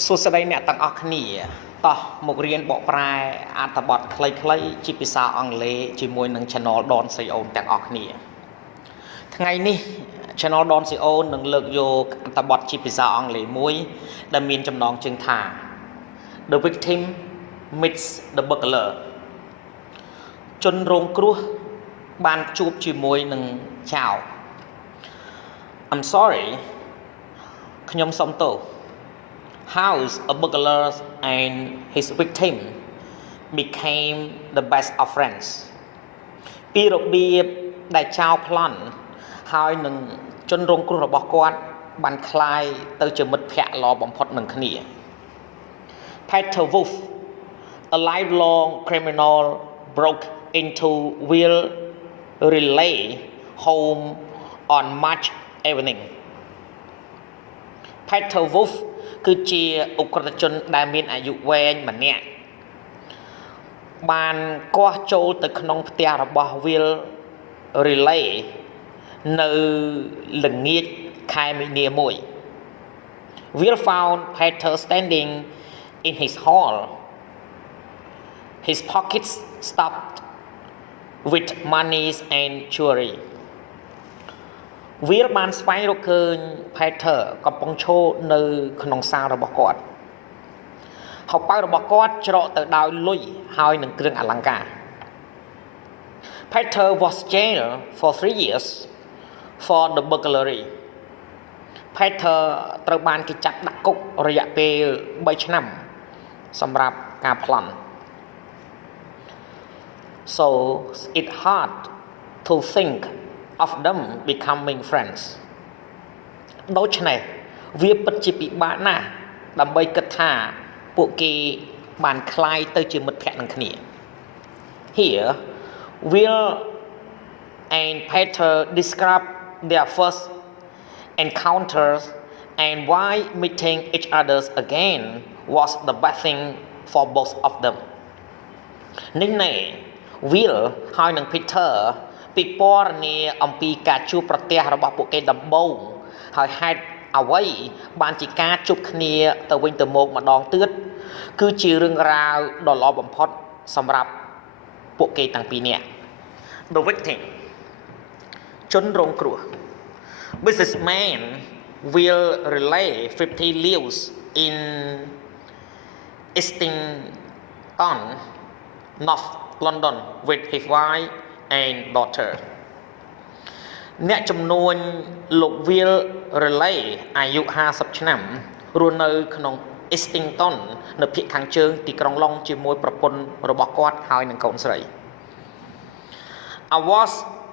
សួស្តីអ្នកទាំងអស់គ្នាតោះមករៀនបកប្រែអត្ថបទខ្លីៗជាភាសាអង់គ្លេសជាមួយនឹង Channel Don CEO ទាំងអស់គ្នាថ្ងៃនេះ Channel Don CEO នឹងលើកយកអត្ថបទជាភាសាអង់គ្លេសមួយដែលមានចំណងជើងថា The victim meets the burglar ជនរងគ្រោះបានជួបជាមួយនឹងចោរ I'm sorry ខ្ញុំសុំទោសHouse a burglar and his victim became the best of friends ពីរបៀបដែលចោរប្លន់ហើយនឹងជនរងគ្រោះរបស់គាត់បានคล้ายទៅជាមិត្តភក្តិល្អបំផុតនឹងគ្នា Peter Wolf a lifelong criminal broke into Will Relay home on March evening Peter Wolf គឺជាឧក្រិដ្ឋជនដែលមានអាយុវែងម្នាក់បានគាស់ចូលទៅក្នុងផ្ទះរបស់ Will Relay នៅល្ងាចខែមីនាមួយ Will found Peter standing in his hall his pockets stuffed with monies and jewelry Will បានស្វែងរកឃើញ Peter កំពុងឈរនៅក្នុងសាលរបស់គាត់ហោប៉ៅរបស់គាត់ច្រកទៅដោយលុយហើយនឹងគ្រឿងអលង្ការ Peter was jailed for 3 years for the burglary Peter ត្រូវបានគេចាប់ដាក់គុករយៈពេល3ឆ្នាំសម្រាប់ការប្លន់ So it hard to think of them becoming friends ដូច្នេះវាពិតជាពិបាកណាស់ដើម្បីគិតថាពួកគេបានคล้ายទៅជាមិត្តភក្តិនឹងគ្នា Here Will and Peter describe their first encounters and why meeting each other again was the best thing for both of them នេះណែ Will ហើយនឹង Peterពីពណ៌នាអំពីការជួបប្រទះរបស់ពួកគេដំបូងហើយហេតុអ្វីបានជាការជួបគ្នាទៅវិញទៅមកម្ដងទៀតគឺជារឿងរ៉ាវដ៏ល្អបំផុតសម្រាប់ពួកគេទាំងពីរនាក់ The victim ជនរងគ្រោះ Businessman Will Relay 50 lives in Islington North London with his wife and daughter អ្នកចំនួនលោក Will Relay អាយុ50ឆ្នាំរស់នៅក្នុង Islington នៅភាគខាងជើងទីក្រុងឡុងជាមួយប្រពន្ធរបស់គាត់ហើយនិងកូនស្រី I was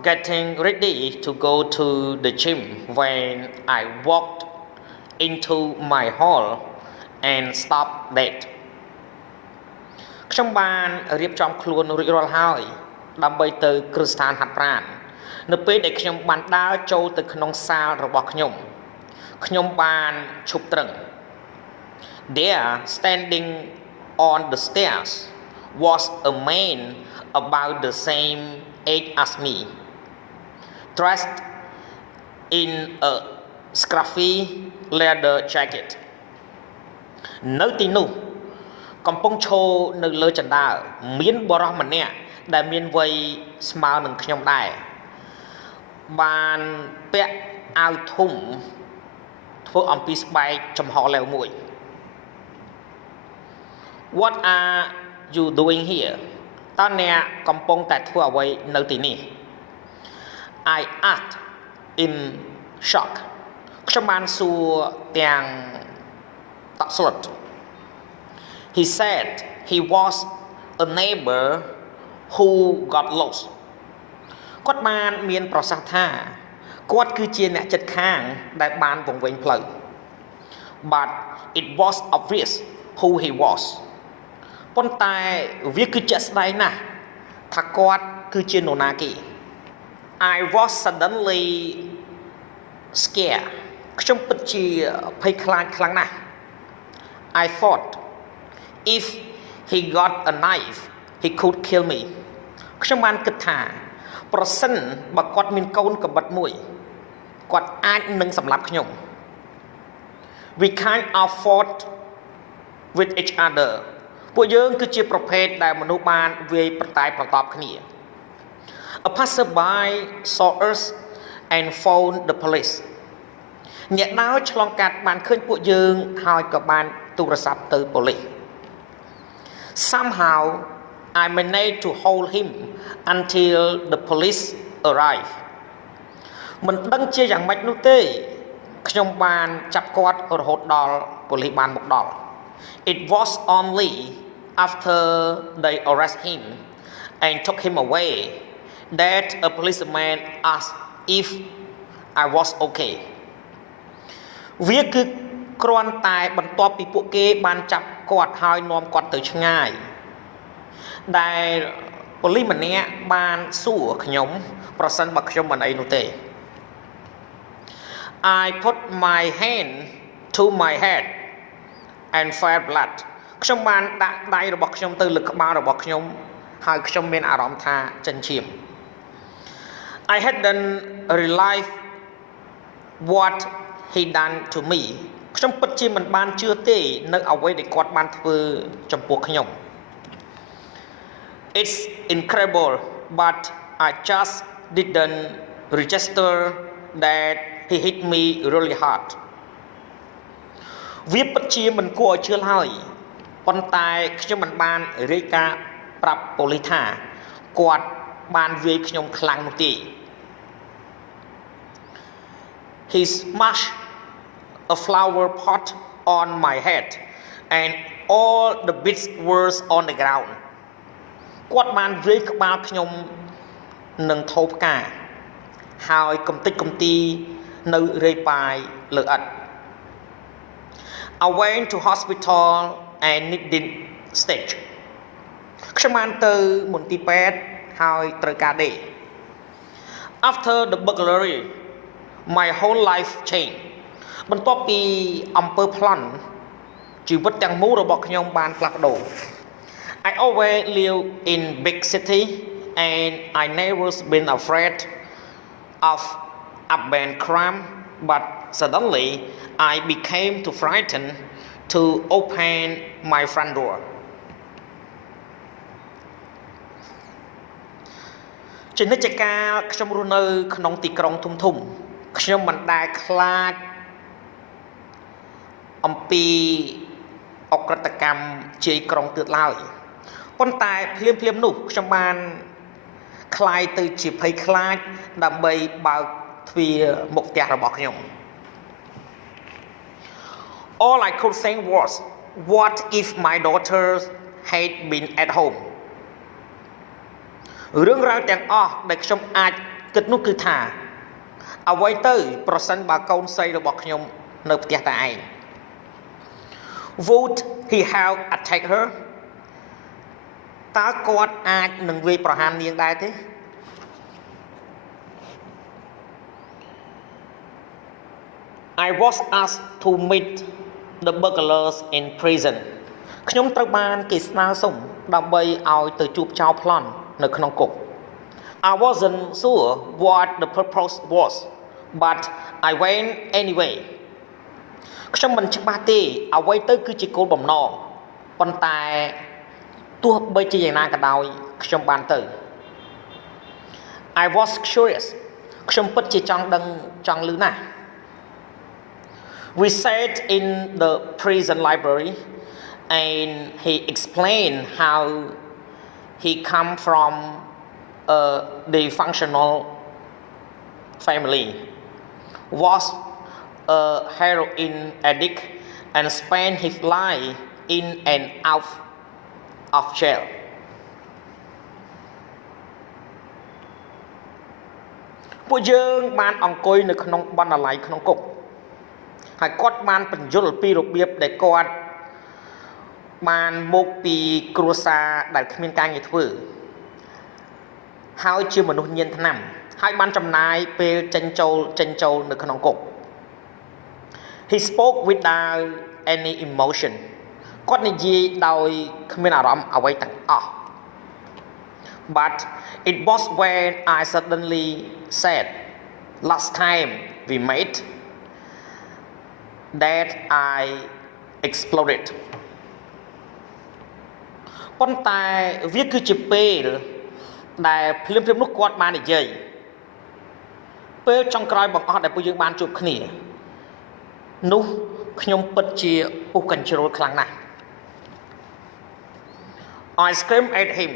getting ready to go to the gym when I walked into my hall and stopped dead ខ្ញុំបានរៀបចំខ្លួនរួចរាល់ហើយដើម្បីទៅគ្រឹះស្ថានហាត់ប្រាណនៅពេលដែលខ្ញុំបានដើរចូលទៅក្នុងសាលរបស់ខ្ញុំបានឈប់ត្រឹង There standing on the stairs was a man about the same age as me dressed in a scruffy leather jacket នៅទីនោះកំពុងឈរនៅលើជណ្ដើរមានបរិសម្នាក់ដែលមានវ័យស្មើនឹងខ្ញុំដែរបានពាក់អាវធំធ្វើអំពីស្បែកចំហឡេវមួយ What are you doing here តើអ្នកកំពុងតែធ្វើអ្វីនៅទីនេះ I asked in shock ខ្ញុំបានសួរទាំងតក់ស្លុត He said he was a neighbor who got lost គាត់បានមានប្រសាសន៍ថាគាត់គឺជាអ្នកជិតខាងដែលបានវង្វេងផ្លូវ But it was obvious who he was ប៉ុន្តែវាគឺជាក់ស្ដែងណាស់ថាគាត់គឺជានរណាគេ I was suddenly scared ខ្ញុំពិតជាភ័យខ្លាចខ្លាំងណាស់ I thought if he got a knife he could kill me ខ្ញុំបានគិតថាប្រសិនបើគាត់មានកូនកាំបិតមួយគាត់អាចនឹងសម្លាប់ខ្ញុំ We kind of fought with each other ពួកយើងគឺជាប្រភេទដែលមនុស្សបានវាយប្រតែប្រតបគ្នា A passerby saw us and phoned the police អ្នកដើរឆ្លងកាត់បានឃើញពួកយើងហើយក៏បានទូរស័ព្ទទៅប៉ូលីស Somehow I managed to hold him until the police arrived មិនដឹងជាយ៉ាងម៉េចនោះទេខ្ញុំបានចាប់គាត់រហូតដល់ប៉ូលីសបានមកដល់ It was only after they arrest him and took him away that a policeman asked if I was okay វាគឺគ្រាន់តែបន្ទាប់ពីពួកគេបានចាប់គាត់ហើយនាំគាត់ទៅឆ្ងាយដែលប៉ូលីសម្នាក់បានសួរខ្ញុំប្រសិនបើខ្ញុំមិនអីនោះទេ I put my hand to my head and felt blood ខ្ញុំបានដាក់ដៃរបស់ខ្ញុំទៅលើក្បាលរបស់ខ្ញុំហើយខ្ញុំមានអារម្មណ៍ថាចិញ្ចៀម I hadn't realized what he done to me ខ្ញុំពិតជាមិនបានជឿទេនៅអ្វីដែលគាត់បានធ្វើចំពោះខ្ញុំ It's incredible but I just didn't register that he hit me really hard វាពិតជាមិនគួរឲ្យជឿឡើយប៉ុន្តែខ្ញុំមិនបានរាយការណ៍ប្រាប់ប៉ូលីសថាគាត់បានវាយខ្ញុំខ្លាំងនោះទេ He smashed a flower pot on my head and all the bits were on the ground គាត់បានវាយក្បាលខ្ញុំនឹងថោផ្កាហើយកំតិចកំទីនៅរាយប៉ាយលើឥដ្ឋ I went to hospital and needed stitch ខ្ញុំបានទៅមន្ទីរពេទ្យហើយត្រូវការដេរ After the burglary my whole life changed បន្ទាប់ពីអំពើប្លន់ជីវិតទាំងមូលរបស់ខ្ញុំបានផ្លាស់ប្ដូរ I always live in big city and I never been afraid of urban crime but suddenly I became too frightened to open my front door ជានិច្ចកាលខ្ញុំរស់នៅក្នុងទីក្រុងធំធំខ្ញុំមិនដែលខ្លាចអំពីអក្រិតកម្មជាយក្រុងទៀតឡើយប៉ុន្តែភ្លាមនោះខ្ញុំបានคลายទៅជាភ័យខ្លាចដើម្បីបើកទ្វារមុខផ្ទះរបស់ខ្ញុំ All I could think was what if my daughter had been at home រឿងរ៉ាវទាំងអស់ដែលខ្ញុំអាចគិតនោះគឺថាអ្វីទៅប្រសិនបើកូនស្រីរបស់ខ្ញុំនៅផ្ទះតែឯង Would he have attacked her តើគាត់អាចនឹងវាយប្រហារនាងដែរទេ I was asked to meet the burglars in prison ខ្ញុំត្រូវបានគេស្នើសុំដើម្បីឲ្យទៅជួបចោរប្លន់នៅក្នុងគុក I wasn't sure what the purpose was but I went anyway ខ្ញុំមិនច្បាស់ទេអ្វីទៅគឺជាគោលបំណងប៉ុន្តែទោះបីជាយ៉ាងណាក៏ដោយខ្ញុំបានទៅ I was curious ខ្ញុំពិតជាចង់ដឹងចង់ឮណាស់ We sat in the prison library and he explained how he come from a dysfunctional family was a heroin addict and spent his life in and out of jail ពួកយើងបានអង្គុយនៅក្នុងបណ្ណាល័យក្នុងគុកហើយគាត់បានបញ្យល់ពីរបៀបដែលគាត់បានមកពីគ្រួសារដែលគ្មានការងារធ្វើហើយជាមនុស្សញៀនថ្នាំហើយបានចំណាយពេលចេញចូលនៅក្នុងគុក He spoke without any emotion គាត់និយាយដោយគ្មានអារម្មណ៍អ្វីទាំងអស់ But it was when I suddenly said last time we met that I exploded ប៉ុន្តែវាគឺជាពេលដែលភ្លាមនោះគាត់បាននិយាយពេលចុងក្រោយបង្អស់ដែលពួកយើងបានជួបគ្នានោះខ្ញុំពិតជាពុះកញ្ជ្រោលខ្លាំងណាស់ I screamed at him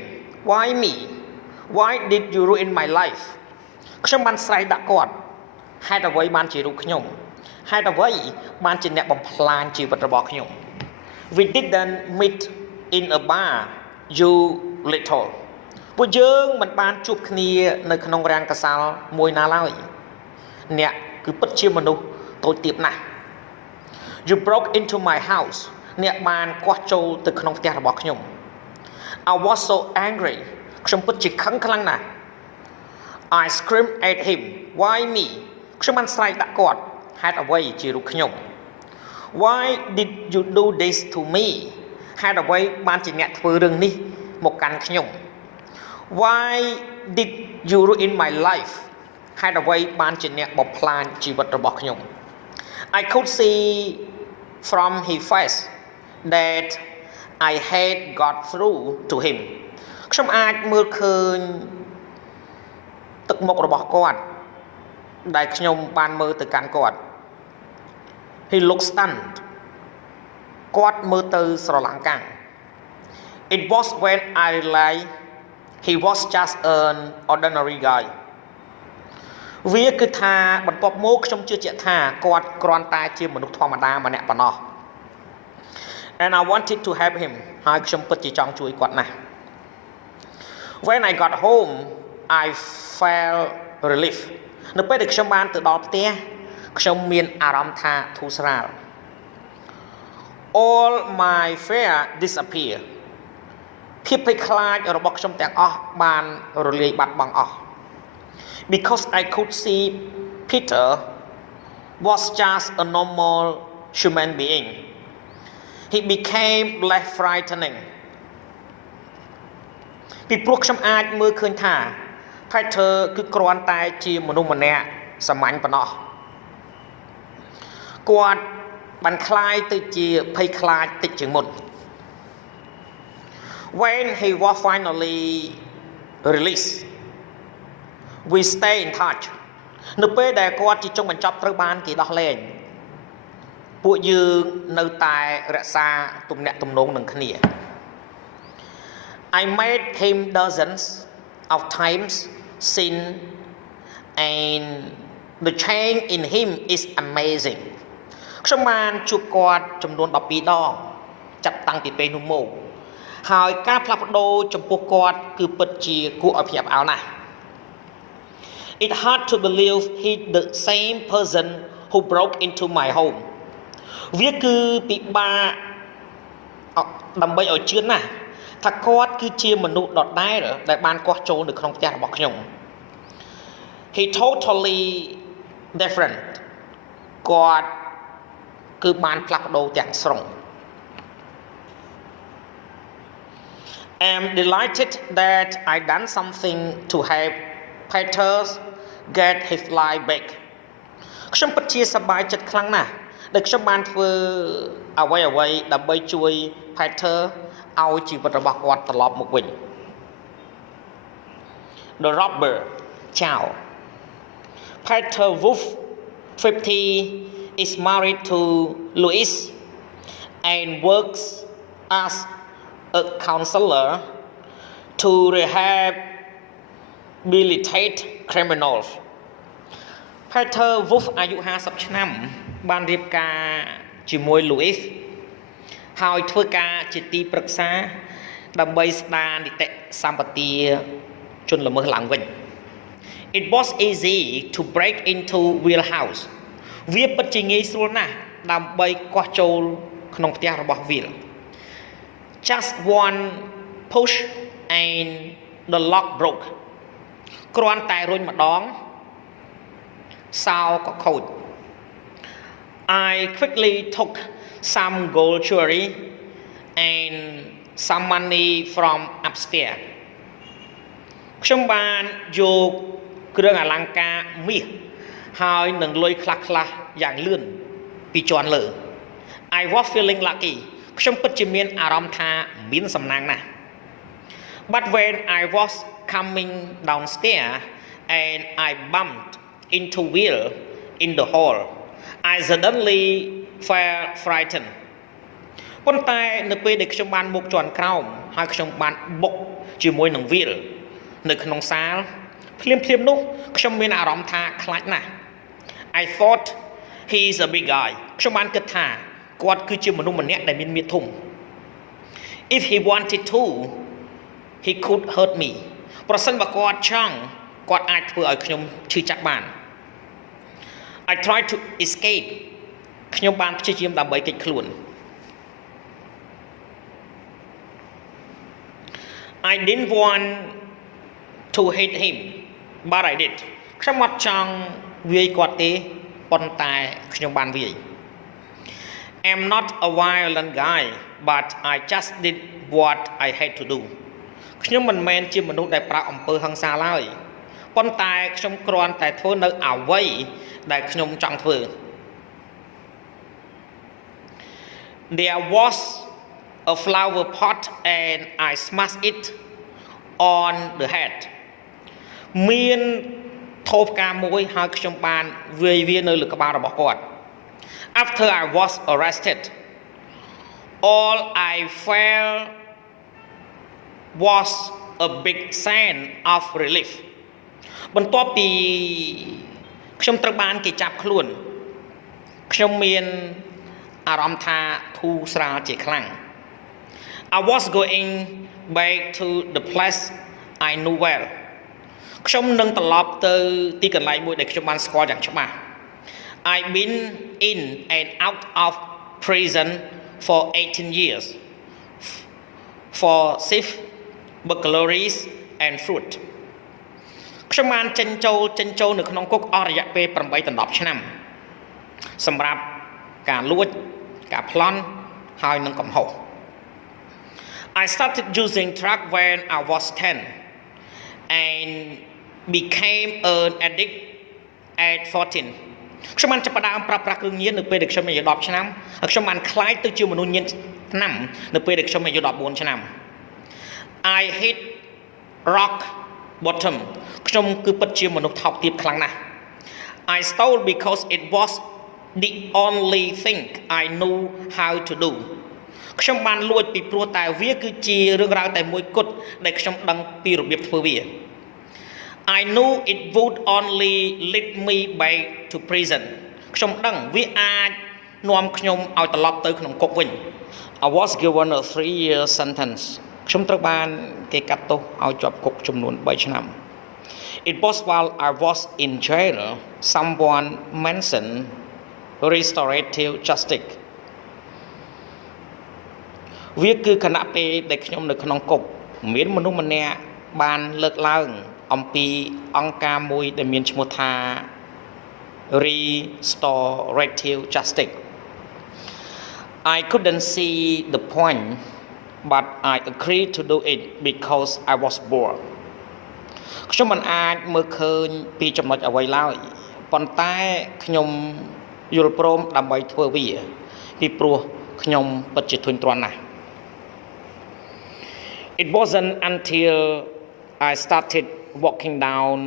why me why did you ruin my life ខ្ញុំបានស្រែកដាក់គាត់ហេតុអ្វីបានជារូបខ្ញុំហេតុអ្វីបានជាអ្នកបំផ្លាញជីវិតរបស់ខ្ញុំ We didn't meet in a bar you little ពួកយើងមិនបានជួបគ្នានៅក្នុងរានកាសាលមួយណាឡើយអ្នកគឺពិតជាមនុស្សតូចទាបណាស់ You broke into my house អ្នកបានគាស់ចូលទៅក្នុងផ្ទះរបស់ខ្ញុំ I was so angry ខ្ញុំពិតជាខឹងខ្លាំងណាស់ I screamed at him why me ខ្ញុំបានស្រែកដាក់គាត់ហេតុអ្វីជារូបខ្ញុំ Why did you do this to me ហេតុអ្វីបានជាអ្នកធ្វើរឿងនេះមកកាន់ខ្ញុំ Why did you ruin my life ហេតុអ្វីបានជាអ្នកបំផ្លាញជីវិតរបស់ខ្ញុំ I could see from his face that I had got through to him ខ្ញុំអាចមើលឃើញទឹកមុខរបស់គាត់ដែលខ្ញុំបានមើលទៅកាន់គាត់ He looked stunned គាត់មើលទៅស្រឡាំងកាំង It was when I realized he was just an ordinary guy វាគឺថាបន្ទាប់មកខ្ញុំជឿជាក់ថាគាត់គ្រាន់តែជាមនុស្សធម្មតាម្នាក់ប៉ុណ្ណោះ And I wanted to help him ហើយខ្ញុំពិតជាចង់ជួយគាត់ណាស់ When I got home I felt relief នៅពេលដែលខ្ញុំបានទៅដល់ផ្ទះខ្ញុំមានអារម្មណ៍ថាធូរស្រាល All my fear disappear ភាពភ័យខ្លាចរបស់ខ្ញុំទាំងអស់បានរលាយបាត់បង់អស់ Because I could see Peter was just a normal human being he became less frightening ពីព្រោះខ្ញុំអាចមើលឃើញថា Peter គឺគ្រាន់តែជាមនុស្សម្នាក់សាមញ្ញប៉ុណ្ណោះគាត់បានคล้ายទៅជាភ័យខ្លាចតិចជាងមុន When he was finally released we stay in touch នៅពេលដែលគាត់ជាចុងបញ្ចប់ត្រូវបានគេដោះលែងពួកយើងនៅតែរក្សាទំនាក់ទំនងនឹងគ្នា I met him dozens of times since and the change in him is amazing ខ្ញុំបានជួបគាត់ចំនួន12ដងចាប់តាំងពីពេលនោះមកហើយការផ្លាស់ប្ដូរចំពោះគាត់គឺពិតជាគួរឲ្យភ្ញាក់ផ្អើលណាស់ It hard to believe he the same person who broke into my home វាគឺពិបាកដើម្បីឲ្យជឿណាស់ថាគាត់គឺជាមនុស្សដដែលដែលបានគាស់ចូលនៅក្នុងផ្ទះរបស់ខ្ញុំ He totally different គាត់គឺបានផ្លាស់ប្ដូរទាំងស្រុង I'm delighted that I done something to help Peter get his life back ខ្ញុំពិតជាសប្បាយចិត្តខ្លាំងណាស់ដែលខ្ញុំបានធ្វើអ្វីដើម្បីជួយ Peter ឲ្យជីវិតរបស់គាត់ត្រឡប់មកវិញ The robber Ciao Peter Wolf 50 is married to Louis and works as a counselor to rehabilitate criminals Peter Wolf អាយុ50ឆ្នាំបានរៀបការជាមួយ Louis ហើយធ្វើការជាទីប្រឹក្សាដើម្បីស្ដារនីតិសម្បទាជនល្មើសឡើងវិញ It was easy to break into Will house វាពិតជាងាយស្រួលណាស់ដើម្បីគាស់ចូលក្នុងផ្ទះរបស់ Will Just one push and the lock broke គ្រាន់តែរុញម្ដងសោក៏ខូច I quickly took some gold jewelry and some money from upstairs ខ្ញុំបានយកគ្រឿងអលង្ការមាសហើយនឹងលុយខ្លះយ៉ាងលឿនពីជាន់លើ I was feeling lucky ខ្ញុំពិតជាមានអារម្មណ៍ថាមានសំណាងណាស់ But when I was coming downstairs and I bumped into Will in the hall, I suddenly felt frightened. ប៉ុន្តែនៅពេលដែលខ្ញុំបានមកជាន់ក្រោមហើយខ្ញុំបានបុកជាមួយនឹង Will នៅក្នុងសាលភ្លាមៗនោះខ្ញុំមានអារម្មណ៍ថាខ្លាចណាស់ I thought he is a big guy ខ្ញុំបានគិតថាគាត់គឺជាមនុស្សម្នាក់ដែលមានមាឌធំ If he wanted to he could hurt me ប្រសិនបើគាត់ចង់គាត់អាចធ្វើឲ្យខ្ញុំឈឺចាប់បាន I tried to escape ខ្ញុំបានព្យាយាមដើម្បីគេចខ្លួន I didn't want to hit him but I did ខ្ញុំអត់ចង់វាយគាត់ទេប៉ុន្តែខ្ញុំបានវាយ I'm not a violent guy but I just did what I had to do ខ្ញុំមិនមែនជាមនុស្សដែលប្រើអំពើហិង្សាឡើយប៉ុន្តែខ្ញុំគ្រាន់តែធ្វើនៅអ្វីដែលខ្ញុំចង់ធ្វើ There was a flower pot and I smashed it on the head មានថូផ្កាមួយហើយខ្ញុំបានវាយវានៅលើក្បាលរបស់គាត់ After I was arrested all I felt was a big sense of relief បន្ទាប់ពីខ្ញុំត្រូវបានគេចាប់ខ្លួនខ្ញុំមានអារម្មណ៍ថាធូរស្រាលជាខ្លាំង I was going back to the place I knew well ខ្ញុំនឹងត្រឡប់ទៅទីកន្លែងមួយដែលខ្ញុំបានស្គាល់យ៉ាងច្បាស់ I've been in and out of prison for 18 years for theft burglaries and fraud ខ្ញុំបានចិញ្ចូលនៅក្នុងគុកអស់រយៈពេល8ដល់10ឆ្នាំសម្រាប់ការលួចការប្លន់ហើយនិងកំហុស I started using drug when I was 10 and became an addict at 14 ខ្ញុំបានចាប់ផ្ដើមប្រើប្រាស់គ្រឿងញៀននៅពេលដែលខ្ញុំមានអាយុ10ឆ្នាំហើយខ្ញុំបានក្លាយទៅជាមនុស្សញៀនថ្នាំនៅពេលដែលខ្ញុំមានអាយុ14ឆ្នាំ I hit rock bottom ខ្ញុំគឺពិតជាមនុស្សថោកទាបខ្លាំងណាស់ I stole because it was the only thing I knew how to do ខ្ញុំបានលួចពីព្រោះតែវាគឺជារឿងរ៉ាវតែមួយគត់ដែលខ្ញុំដឹងពីរបៀបធ្វើវា I knew it would only lead me back to prison ខ្ញុំដឹងវាអាចនាំខ្ញុំឲ្យត្រឡប់ទៅក្នុងគុកវិញ I was given a 3-year sentence ខ្ញុំត្រូវបានគេកាត់ទោសឲ្យជាប់គុកចំនួន3ឆ្នាំ It was while I was in jail someone mentioned restorative justice វាគឺខណៈពេលដែលខ្ញុំនៅក្នុងគុកមានមនុស្សម្នាក់បានលើកឡើងអំពីអង្គការមួយដែលមានឈ្មោះថា restorative justice I couldn't see the point but I agreed to do it because I was bored ខ្ញុំមិនអាចមើលឃើញពីចំណុចអ្វីឡើយប៉ុន្តែខ្ញុំយល់ព្រមដើម្បីធ្វើវាពីព្រោះខ្ញុំពិតជាធុញទ្រាន់ណាស់ It wasn't until I started walking down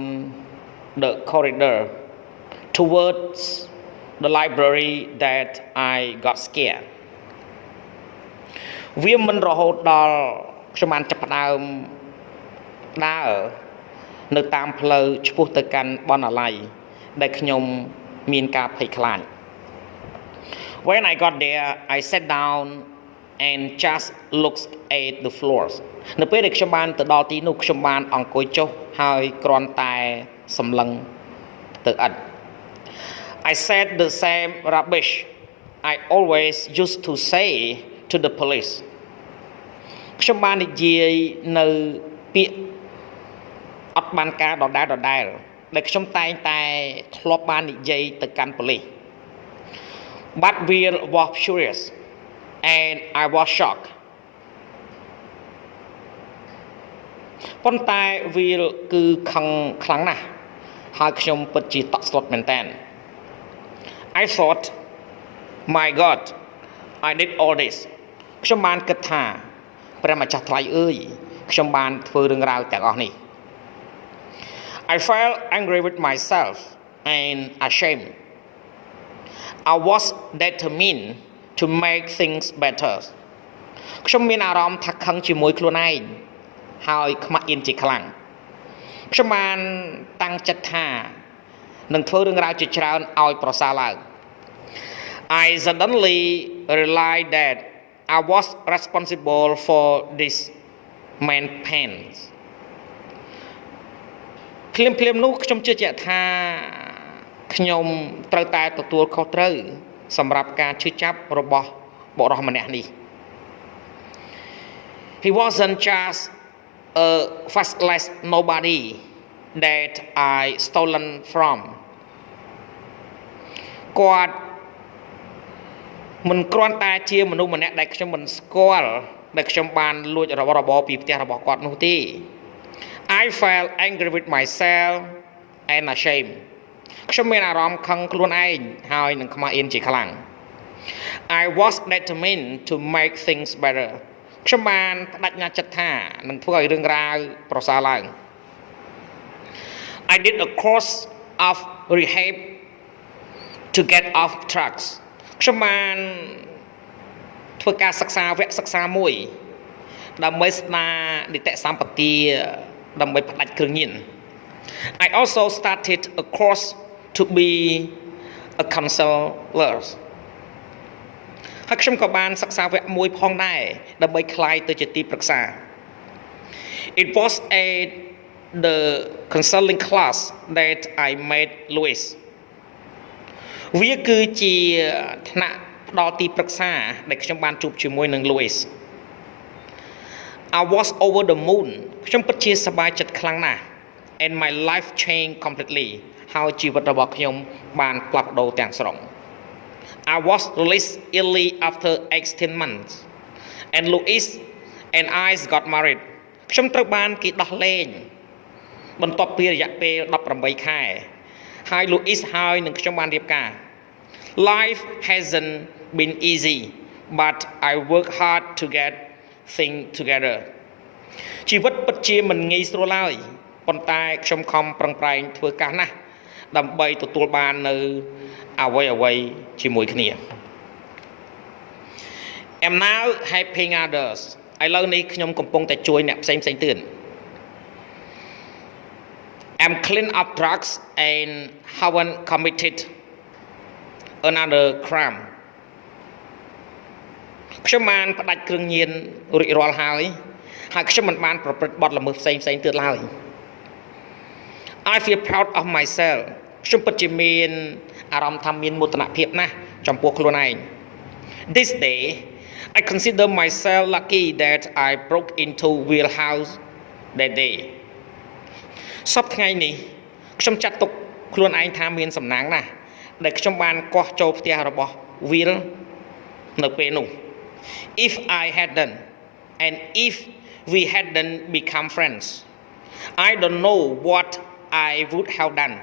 the corridor towards the library that I got scared វាមិនរហូតដល់ខ្ញុំបានចាប់ផ្ដើមដើរនៅតាមផ្លូវឆ្ពោះទៅកាន់បណ្ណាល័យដែលខ្ញុំមានការភ័យខ្លាច When I got there I sat down and just looked at the floors នៅពេលដែលខ្ញុំបានទៅដល់ទីនោះខ្ញុំបានអង្គុយចុះហើយគ្រាន់តែសម្លឹងទៅឥត I said the same rubbish I always used to say to the police ខ្ញុំបាននិយាយនៅពាក្យអត់បានការដដែលដែលខ្ញុំតែងតែធ្លាប់បាននិយាយទៅកាន់ប៉ូលីស But Will was furious and I was shocked ប៉ុន្តែ Will គឺខឹងខ្លាំងណាស់ហើយខ្ញុំពិតជាតក់ស្លុតមែនតើ I thought my God I did all this ខ្ញុំបានគិតថាព្រះម្ចាស់ថ្លៃអើយ ខ្ញុំបានធ្វើរឿងរ៉ាវទាំងអស់នេះ I felt angry with myself and ashamed I was determined to make things better ខ្ញុំមានអារម្មណ៍ថាខឹងជាមួយខ្លួនឯងហើយខ្មាស់អៀនជាខ្លាំងខ្ញុំបានតាំងចិត្តថានឹងធ្វើរឿងរ៉ាវជាច្រើនឲ្យប្រសើរឡើង I suddenly realized that I was responsible for this man's pain ភ្លាមនោះខ្ញុំជឿជាក់ថាខ្ញុំត្រូវតែទទួលខុសត្រូវសម្រាប់ការឈឺចាប់របស់បុរសម្នាក់នេះ He wasn't just a faceless nobody that I stolen from គាត់មិនគ្រាន់តែជាមនុស្សម្នាក់ដែលខ្ញុំមិនស្គាល់ដែលខ្ញុំបានលួចរបស់របរពីផ្ទះរបស់គាត់នោះទេ I felt angry with myself and ashamed ខ្ញុំមានអារម្មណ៍ខឹងខ្លួនឯងហើយនឹងខ្មាស់អៀនជាខ្លាំង I was determined to make things better ខ្ញុំបានបដិញ្ញាចិត្តថានឹងធ្វើឲ្យរឿងរ៉ាវប្រសើរឡើង I did a course of rehab to get off drugs ខ្ញុំបានធ្វើការសិក្សាវគ្គសិក្សាមួយដើម្បីស្ដារនីតិសម្បទាដើម្បីផ្ដាច់គ្រឿងញៀន I also started a course to be a counselor ហើយខ្ញុំក៏បានសិក្សាវគ្គមួយផងដែរដើម្បីក្លាយទៅជាទីប្រឹក្សា It was at the counseling class that I met Louis វាគឺជាថ្នាក់ផ្ដល់ទីប្រឹក្សាដែលខ្ញុំបានជួបជាមួយនឹង Louis I was over the moon ខ្ញុំពិតជាសប្បាយចិត្តខ្លាំងណាស់ and my life changed completely ហើយជីវិតរបស់ខ្ញុំបានផ្លាស់ប្ដូរទាំងស្រុង I was released early after 18 months and Louis and I got married ខ្ញុំត្រូវបានគេដោះលែងបន្ទាប់ពីរយៈពេល18ខែហើយ Louis ហើយនឹងខ្ញុំបានរៀបការ Life hasn't been easy but I work hard to get things together ជីវិតពិតជាមិនងាយស្រួលឡើយប៉ុន្តែខ្ញុំខំប្រឹងប្រែងធ្វើការណាស់ដើម្បីទទួលបាននៅអ្វីជាមួយគ្នា I'm now helping others ឥឡូវនេះខ្ញុំកំពុងតែជួយអ្នកផ្សេងទៀត I'm clean up drugs and haven't committed another crime ខ្ញុំបានផ្ដាច់គ្រឿងញៀនរួចរាល់ហើយខ្ញុំមិនបានប្រព្រឹត្តបទល្មើសផ្សេងទៀតឡើយ I feel proud of myself ខ្ញុំពិតជាមានអារម្មណ៍ថាមានមោទនភាពណាស់ចំពោះខ្លួនឯង This day I consider myself lucky that I broke into Will House that day សប្តាហ៍ថ្ងៃនេះខ្ញុំចាត់ទុកខ្លួនឯងថាមានសំណាងណាស់ដែលខ្ញុំបានកោះចូលផ្ទះរបស់ Will នៅពេលនោះ If I hadn't and if we hadn't become friends I don't know what I would have done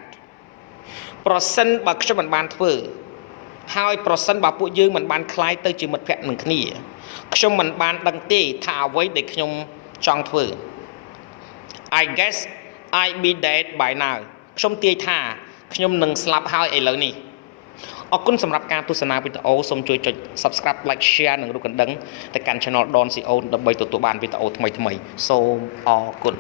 ប្រសិនបើខ្ញុំមិនបានធ្វើហើយប្រសិនបើពួកយើងមិនបានคล้ายទៅជាមិត្តភក្តិនឹងគ្នាខ្ញុំមិនបានដឹងទេថាអ្វីដែលខ្ញុំចង់ធ្វើ I guess I'd be dead by now ខ្ញុំទាយថាខ្ញុំនឹងស្លាប់ហើយឥឡូវនេះអរគុណសម្រាប់ការទស្សនាវីដេអូសូមជួយចុច Subscribe Like Share និងរូបកណ្ដឹងទៅកាន់ Channel Don CO ដើម្បីទទួលបានវីដេអូថ្មីៗសូមអរគុណ